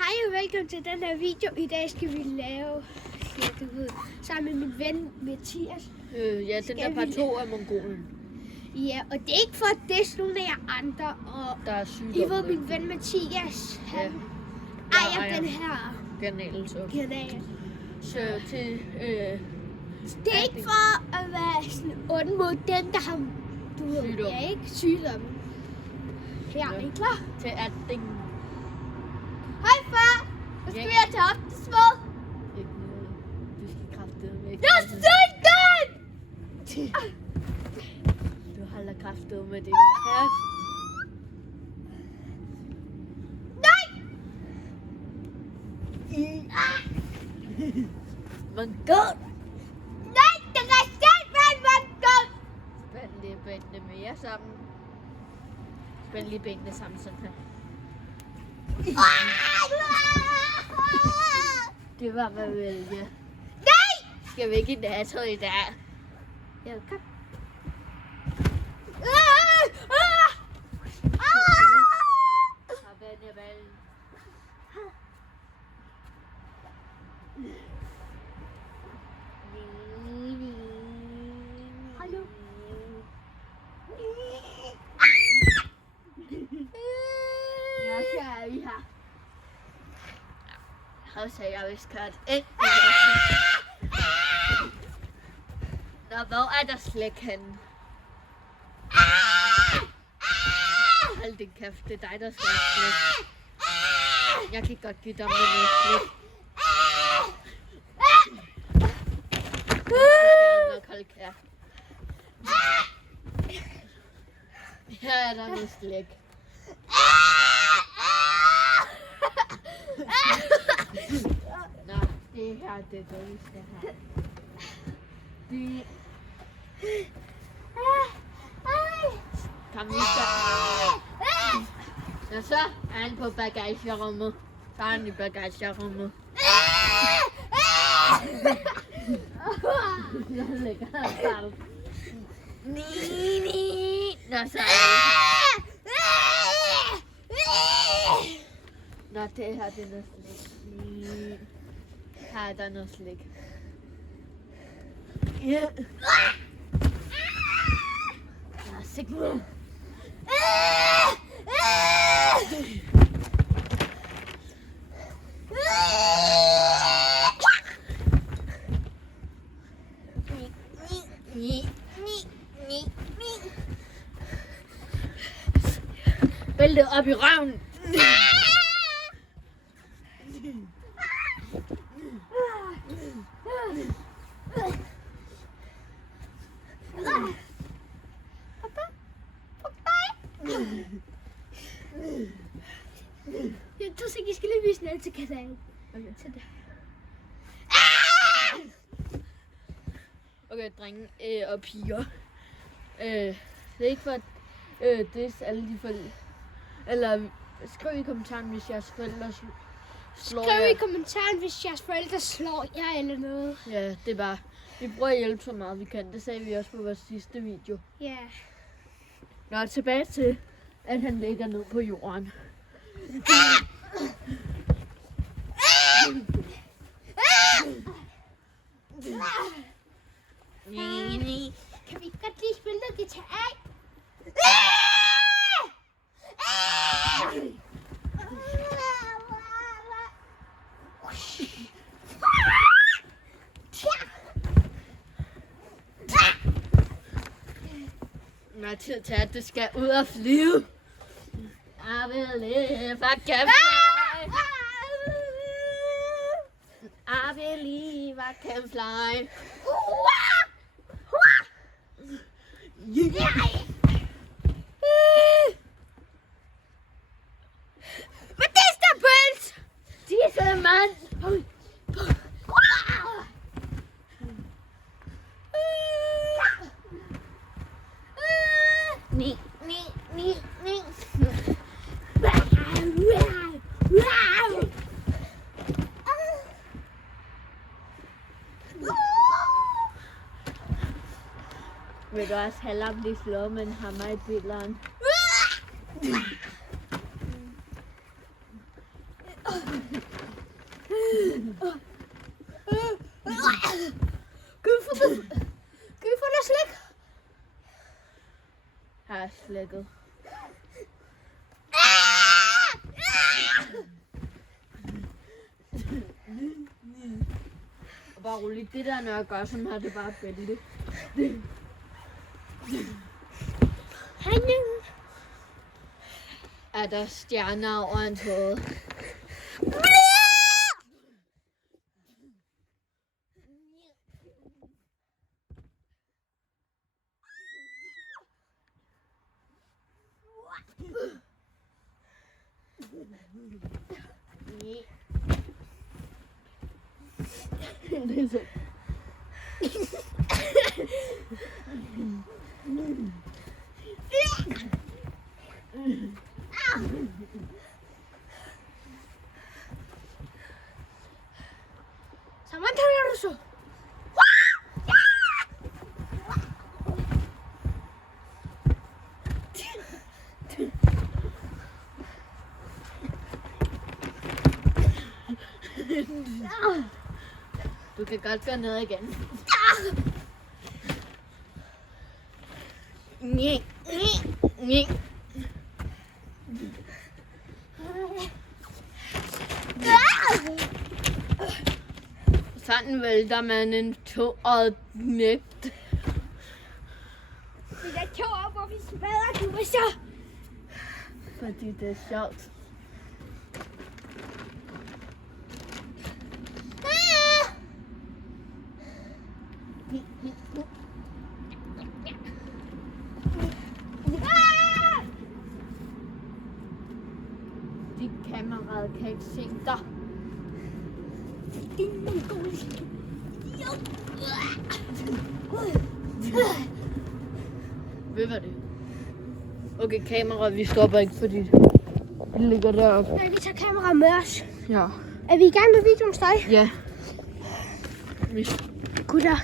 Hej og velkommen til den her video. I dag skal vi lave, sammen med min ven Mathias. Ja, den der part 2 af Mongolen. Ja, og det er ikke for at disse nogle af jer andre. Og der er sygdom. I ved, min ven Mathias, han ejer den her kanal. Så til... det er ikke for at være sådan ond mod dem, der har sygdom. Ja, ikke? Sygdom. Her, er I klar? Til at ding. Hej far! Nu skal vi have til aftensmad. Ikke noget. Du skal kraftedeme ikke. Jeg sagde den! Du holder kraftedeme med det. Ja. Nej! Mongol! Nej, det kan selv være en mongol! Spænd lige benene mere sammen. Spænd lige benene sammen sådan her. Det var med vælge. Nej! Skal vi ikke i NATO i dag? Ja, kom. Hallo. Ja, så er vi her. Og så er jeg vist kørt ind. Nå, hvor er der slik henne? Hold din kæft, det er dig, der skal have slik. Jeg kan godt give dig med noget slik. Jeg skal nok holde kæft. Her er der noget slik. Nå, det her det er det, vi skal have. Det... Kom, vi skal... Nå, så er han på bagagerummet. Så er han i bagagerummet. Så ligger han bare. Nå, så er han. Nå, det her det er noget slik. Her er der noget slik. Ja. Nå, sigt nu. Bæltet op i røven. Jeg tror ikke, I skal lige vise den til kanalen. Okay. Til det. Okay, drenge og piger. Det er ikke for at disse alle de forældre. Eller skriv i kommentaren, hvis jeres forældre slår jer. Skriv i kommentaren, hvis jeres forældre slår jer eller noget. Ja, det er bare... Vi prøver at hjælpe så meget vi kan. Det sagde vi også på vores sidste video. Ja. Nå, tilbage til, at han ligger ned på jorden. Kan vi godt lige spille noget guitar? Nu er tid til, at du skal ud og flyve. I will live, I can fly. I believe I can fly. Hvad er det, der pøls? Det er så mand. Ni. Vil du også have ham blive slået med en hammer i billeren? Kan vi få noget slik? Her er slikket. Og bare roligt, det der når jeg gør sådan her, det er bare bælte. Er der stjerner over hans hoved? Det er så. Samantha, hvad er du så? Du kan godt gå ned igen. Sådan vælter man en toåret knægt. Vi er 2 år, hvor vi smadrer du og så. Fordi det er sjovt. Dit kammerat kan ikke se dig. Din mongol. Ved hvad det? Okay, kamera, vi stopper ikke, fordi det ligger deroppe. Nej, vi tager kameraet med os. Ja. Er vi i gang med videoen stadig? Ja. Gutter,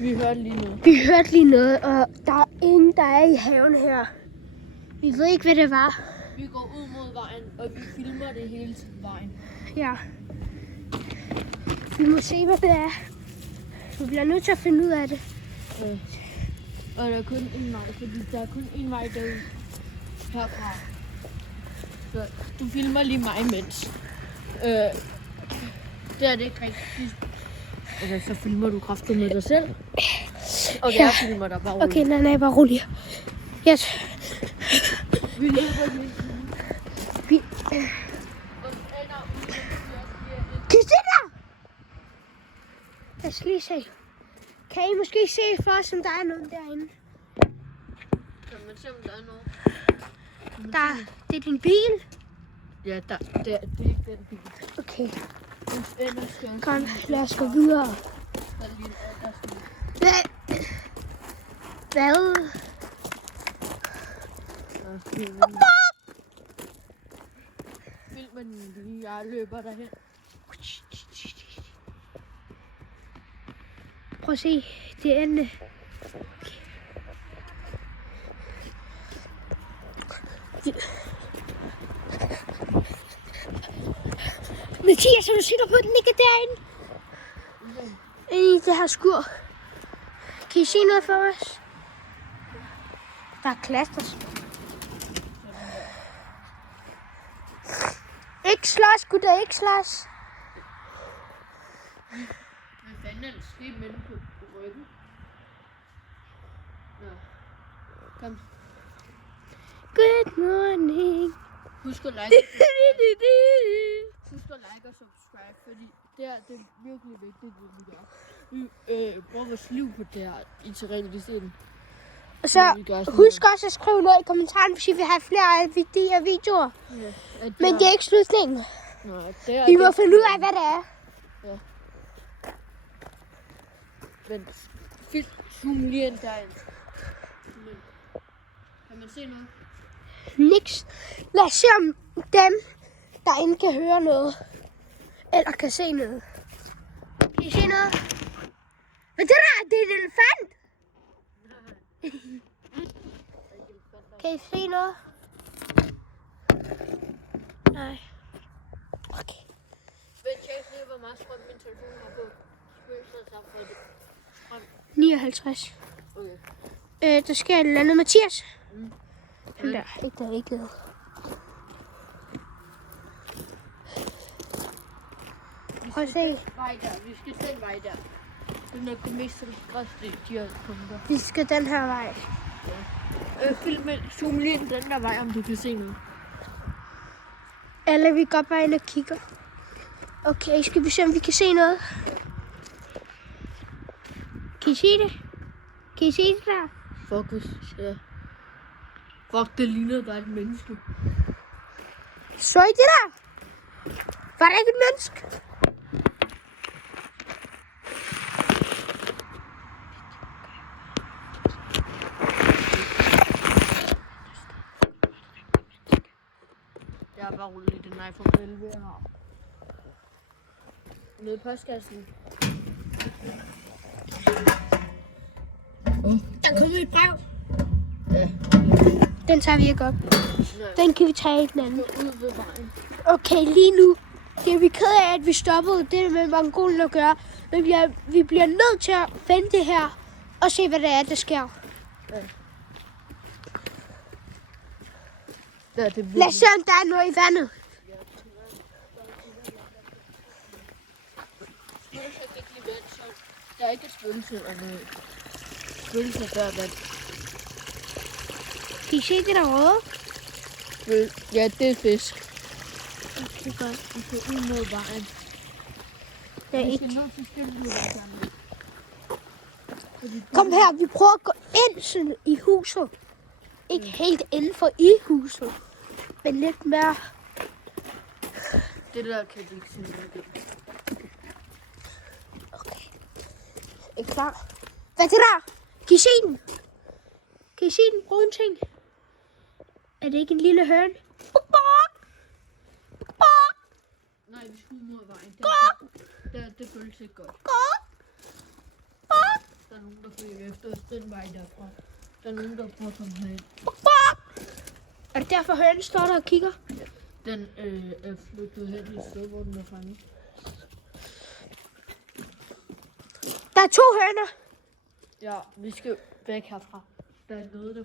Vi hørte lige noget. vi hørte lige noget, og der er ingen, der er i haven her. Vi ved ikke, hvad det var. Vi går ud mod vejen, og vi filmer det hele tiden vejen. Ja. Vi må se, hvad det er. Vi bliver nødt til at finde ud af det. Og der er kun en vej, fordi der er kun en vej derud. Herfra. Så du filmer lige mig imens. Det er det ikke rigtigt. Okay, så filmer du kraftigt med dig selv. Okay, jeg filmer dig bare roligt. Okay, nej, bare rolig. Yes. Vi løber lige. Vi... Christina! Lad os lige se. Kan I måske se for os, om der er nogen derinde? Kan man se, om der er noget? Det er din bil? Ja, det er ikke den bil. Okay, Ellers skal jeg kom, lad os gå videre. Der er lige en aldersbil. Hvad? Filmen lige, jeg løber derhen. Prøv at se, det er ende. Mathias, er du sikker på, at den ikke er derinde? I det her skur. Kan I se noget for os? Der er klaster. Ikke slås, gutter, ikke slås. Hvad fanden er der sket med den på ryggen? Nå. Kom. Good morning. Husk at like og subscribe, fordi det er virkelig vigtigt, hvad vi gør. Vi bruger vores liv på det her i terrænviseringen. Og så husk også at skrive noget i kommentaren, hvis I vil have flere af de her videoer. Ja, Men det er ikke slutningen. Nej, det er Vi må finde ud af, hvad det er. Ja. Vent. Zoom lige ind derind. Kan man se noget? Niks. Lad os se, om dem derinde kan høre noget. Eller kan se noget. Kan I se noget? Hvad det der? Det er en elefant. Kan I se noget? Nej. Okay. meget strøm min telefon har på? Så for det. 59. Okay. Der sker et eller andet. Mathias? Mm. Der, ikke der, ikke der. Prøv at se. Vej der. Vi skal den vej der. Den er den mest græsste, de her punkter. Vi skal den her vej. Zoom lige ind den der vej, om du kan se noget. Eller vi går bare ind og kigger. Okay, skal vi se, om vi kan se noget? Kan I se det? Kan I se det der? Fokus, ja. Fuck, det ligner bare et menneske. Så I det der? Var det ikke et menneske? Jeg har bare rullet i den iPhone 11, jeg har. Nede i postkassen. Der er kommet et brev. Ja. Den tager vi ikke op. Den kan vi tage i den anden. Ud ved vejen. Okay, lige nu. Det er vi ked af, at vi stoppede det med mongolen at gøre. Men vi bliver nødt til at vende det her og se, hvad det er, der sker. Ja, det Lad os se, om der er noget i vandet. Der er ikke et spøgelse og noget. Spøgelse der vand. Kan I se det der røde? Ja, det er fisk. Okay, godt. Vi skal ud mod vejen. Det er Vi ikke. skal nå til skiltet. Kom her, vi prøver at gå ind sådan i huset. Ikke helt inden for i huset, men lidt mere. Det der kan vi ikke se noget af. Okay. Er I klar? Hvad er det der? Kan I se den? Kan I se den brune ting? Er det ikke en lille høn? Nej, vi skal ud mod vejen. Det føles ikke godt. Der er nogen, der følger efter os den vej derfra. Der er nogen, der prøver at komme herind. Er det derfor hønen står der og kigger? Den er flyttet hen i et sted, hvor den er fanget. Der er 2 høner. Ja, vi skal væk herfra. Der er noget, der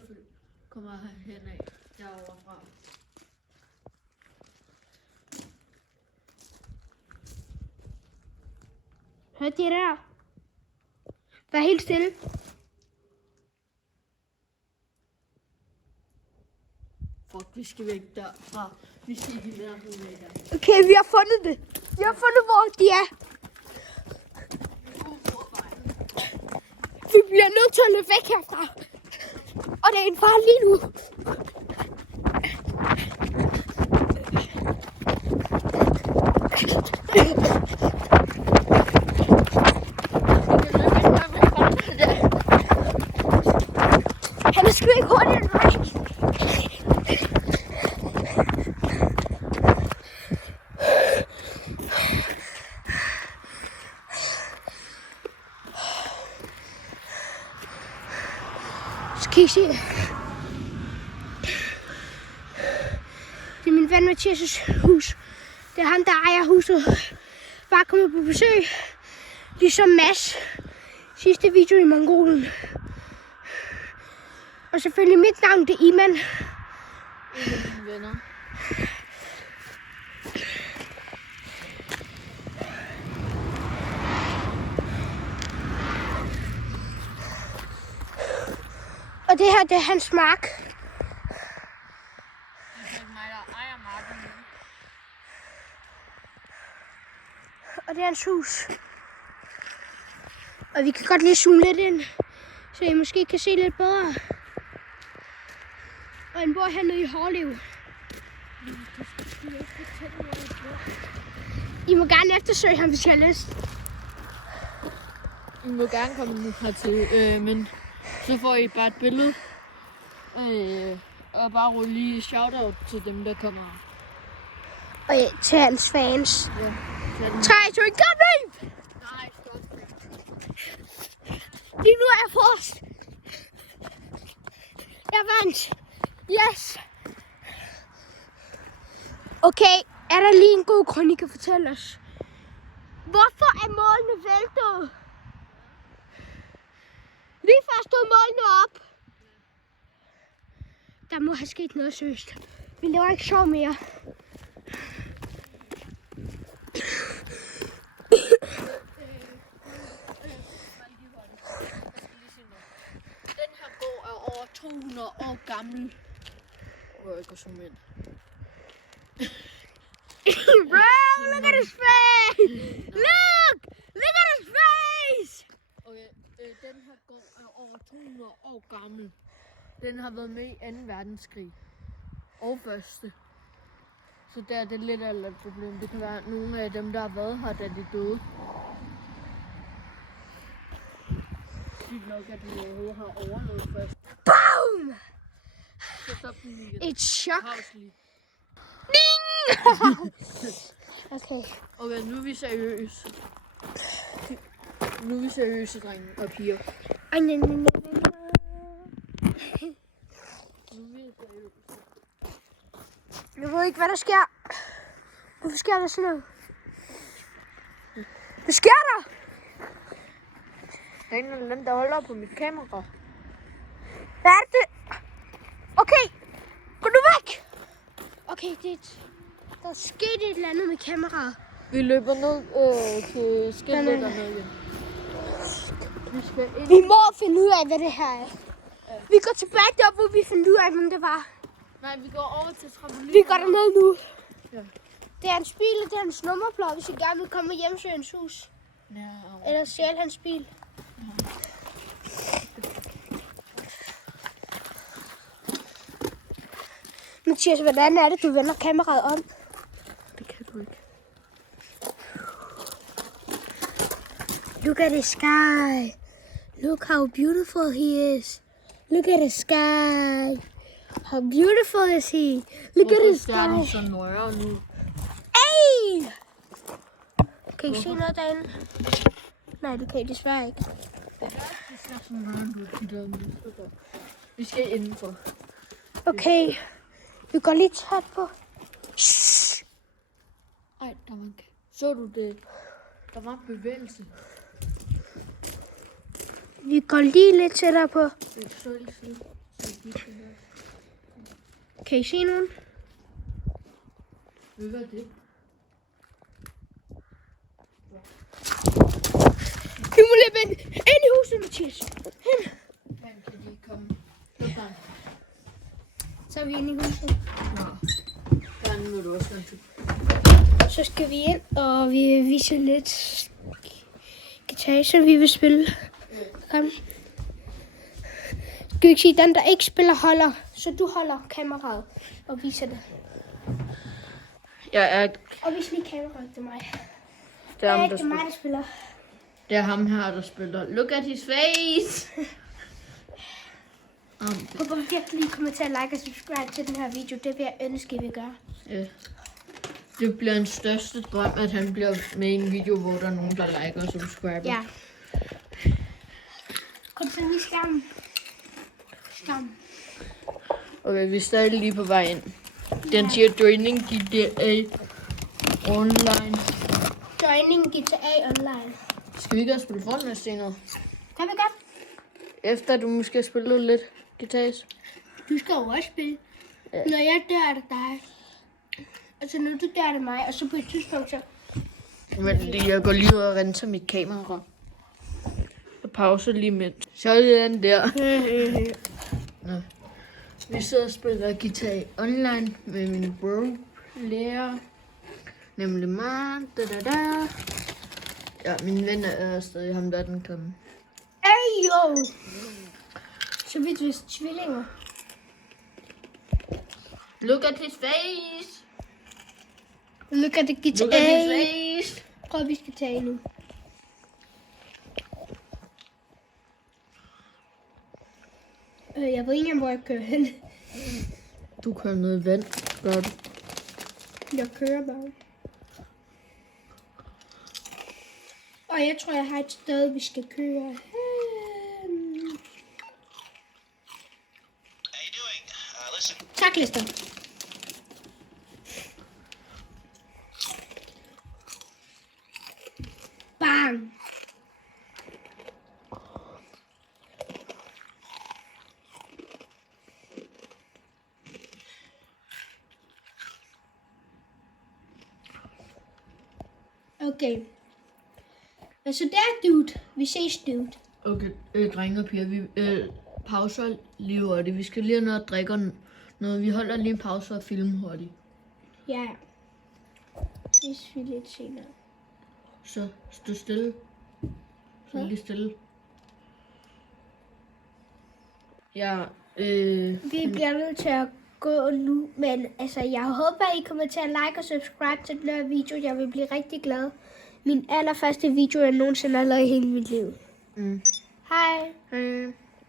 kommer hen af derovre fra. Hørte I det der? Vær helt stille. Fuck, vi skal væk derfra. Vi skal ikke i nærheden af der. Okay, vi har fundet det. Vi har fundet, hvor de er. Vi bliver nødt til at løbe væk herfra. Og det er en far lige nu. Han er sgu ikke hurtigere end mig. Kan I se? Det er min ven Mathias' hus. Det er ham, der ejer huset. Bare kommet på besøg. Ligesom Mads. Sidste video i Mongolen. Og selvfølgelig mit navn, det er Iman. En af mine venner. Og det her, det er hans mark. Det er mig, der ejer marken nu. Og det er hans hus. Og vi kan godt lige zoome lidt ind, så I måske kan se lidt bedre. Og han bor hernede i Hårlev. I må gerne eftersøge ham, hvis I har lyst. I må gerne komme hertil, men så får I bare et billede. Og bare rulle lige shoutout til dem, der kommer. Og ja, til hans fans. Ja. 3, 2, 1, godt løb! Nej, stop. Lige nu er jeg forrest. Jeg vandt. Yes. Okay, er der lige en god kronik at fortælle os? Hvorfor er målene væltet? Lige før stod målene op. Der må have sket noget søst. Vi laver ikke sjov mere. Den her bog er over 200 år gammel. Hvor jeg går så ind. Bro, look at his face! Look at his face! Okay, den her bog er over 200 år gammel. Den har været med i 2. verdenskrig. Og første. Så der er det lidt af et problem. Det kan være nogle af dem, der har været her, da de døde. Sygt nok, at de overhovedet har overlevet først. Boom! Så stop den lige. Et chok. Pause lige. Okay. Okay, nu er vi seriøse. Nu er vi seriøse, drenge og piger. Ej, nej. Nu er vi seriøse. Jeg ved ikke, hvad der sker. Hvorfor sker der sådan noget? Hvad sker der? Der er en eller anden, der holder på mit kamera. Hvad er det? Okay, gå nu væk. Okay, der er sket et eller andet med kameraet. Vi løber ned til skiltet dernede igen. Vi skal ind. Vi må finde ud af, hvad det her er. Vi går tilbage derop, hvor vi finder ud af, hvem det var. Nej, vi går over til trampolinen. Vi går derned nu. Ja. Det er hans bil, og det er hans nummerplade, hvis vi gerne vil komme hjem til hans hus. Ja. Eller stjæle hans bil. Mathias, hvordan er det, du vender kameraet om? Det kan du ikke. Look at the sky. Look how beautiful he is. Look at the sky. How beautiful is he? Look at the Hvorfor er den sky. så nøjere nu? Hey! Kan I se noget derinde? Nej, det kan I desværre ikke. Det ser sådan nøjere ud, de der mennesker. Vi skal indenfor. Okay, vi går lige tæt på. Shh. Ej, der var en... Så du det? Der var en bevægelse. Vi går lige lidt tættere på. Jeg så ikke sige. Kan I se nogen? Hvad er det? Vi må løbe ind i huset, Mathias. Hen. Hvordan kan de komme? Okay. Så er vi inde i huset. Nå. Hvordan må du også gerne til? Så skal vi ind, og vi viser lidt guitar, som vi vil spille. Kom. Skal vi ikke sige, den der ikke spiller holder, så du holder kameraet og viser det. Jeg er... Og vis lige kameraet til mig. Det er, ham, Det der er mig, spiller. der spiller. Det er ham her, der spiller. Look at his face! Jeg håber virkelig, I kommer til at like og subscribe til den her video. Det vil jeg ønske, I vil gøre. Ja. Det bliver en største drøm, at han bliver med i en video, hvor der er nogen, der liker og subscriber. Ja. Kom så lige skærmen. Skærmen. Okay, vi er stadig lige på vej ind. Den siger joining GTA online. Joining GTA Online. Skal vi ikke også spille Fortnite senere? Kan vi godt? Efter du måske har spillet lidt guitars. Du skal jo også spille. Ja. Når jeg dør, er det dig. Altså når du dør, er det mig. Og så på et tidspunkt, så... Men jeg går lige ud og renser mit kamera. Jeg pauser lige med. Så er det den der. Nå. Vi sidder og spiller guitar online med min bro lærer. Nemlig mig. Ja, min ven er stadig ham, der er den kommet. Ey, jo! Så vidt hvis tvillinger. Look at his face! Look at the GTA. Look at his face! Prøv, vi skal tage nu. Jeg ved ikke engang, hvor jeg kører hen. Du kører ned i vand, gør du? Jeg kører bare. Og jeg tror, jeg har et sted, vi skal køre hen. Tak, Lester. gang. Okay. Så der, dude. Vi ses, dude. Okay, drenge og piger, vi pauser lige hurtigt. Vi skal lige have noget at drikke og noget. Vi holder lige en pause og filme hurtigt. Ja. Ses vi lidt senere. Så stå stille. Så lige stille. Ja, Vi bliver nødt til at gå nu, men altså, jeg håber, I kommer til at like og subscribe til den her video. Jeg vil blive rigtig glad. Min allerførste video, jeg nogensinde har lavet i hele mit liv. Hej. Hej.